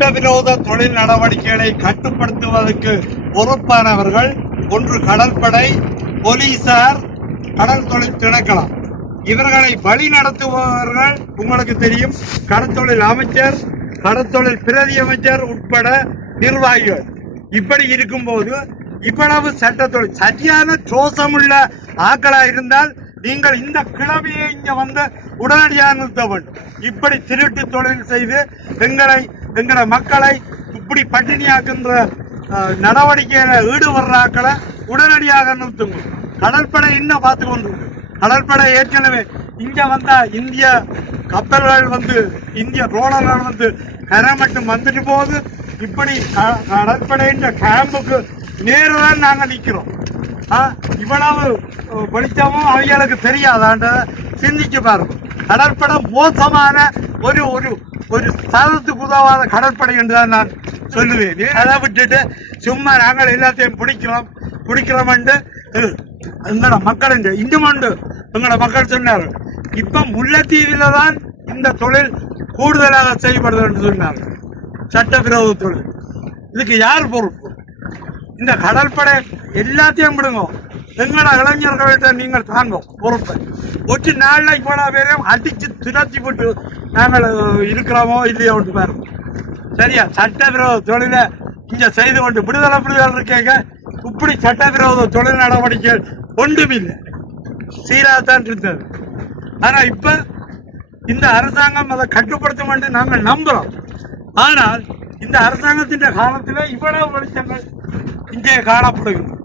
சட்டவிரோத தொழில் நடவடிக்கைகளை கட்டுப்படுத்துவதற்கு பொறுப்பானவர்கள் ஒன்று கடற்படை, போலீசார், கடல் தொழில் திணைக்களம். இவர்களை வழி நடத்துபவர்கள் உங்களுக்கு தெரியும், கடற்தொழில் அமைச்சர், கடற்தொழில் பிரதி அமைச்சர் உட்பட நிர்வாகிகள். இப்படி இருக்கும்போது இவ்வளவு சட்டத்தொழில் சரியான தோஷமுள்ள ஆக்களா இருந்தால் நீங்கள் இந்த கிழமையை இங்க வந்து உடனடியாக நிறுத்த வேண்டும். இப்படி திருட்டு தொழில் செய்து எங்களை மக்களை இப்படி பட்டினியாக்குன்ற நடவடிக்கையில ஈடுபடுறாக்களை உடனடியாக நிறுத்துங்க. கடற்படை இன்னும் பார்த்து கொண்டு, கடற்படை ஏற்கனவே இங்க வந்தா இந்திய கப்பல்கள் வந்து, இந்திய ரோலர்கள் வந்து கரை மட்டும் வந்துட்டு போகுது. இப்படி கடற்படையின் கேம்புக்கு நேருதான் நாங்க நிக்கிறோம். இவ்வளவு வெளிச்சமும் அவங்களுக்கு தெரியாதான்ற சிந்திச்சு பாருங்க. கடற்படை மோசமான ஒரு ஒரு ஒரு சாதத்துக்கு உதவாத கடற்படை என்றுதான் நான் சொல்லுவேன். அதை விட்டுட்டு சும்மா நாங்கள் எல்லாத்தையும் பிடிக்கிறோம் எங்களோட மக்கள் இன்னுமண்டு எங்களோட மக்கள் சொன்னார்கள். இப்ப முல்லைத்தீவில தான் இந்த தொழில் கூடுதலாக செய்யப்படுது என்று சொன்னார்கள். சட்டவிரோத தொழில். இதுக்கு யார் பொறுப்பு? இந்த கடற்படை எல்லாத்தையும் விடுங்க. எங்களோட இளைஞர்கள்ட்ட நீங்கள் தாங்க பொறுப்பை. ஒரு நாள்ல இவ்வளவு பேரையும் அடிச்சு திரட்டி விட்டு நாங்கள் இருக்கிறோமோ இல்லையோ பாருங்க. சரியா? சட்டவிரோத தொழிலை இங்க செய்து கொண்டு விடுதலை இருக்கேங்க. இப்படி சட்டவிரோத தொழில் நடவடிக்கைகள் ஒன்றுமில்லை, சீராகத்தான் இருந்தது. ஆனா இப்ப இந்த அரசாங்கம் அதை கட்டுப்படுத்தும் என்று நாங்கள் நம்புறோம். ஆனால் இந்த அரசாங்கத்தின் காலத்தில் இவ்வளவு வெளிச்சங்கள் இங்கே காணப்படுகிறது.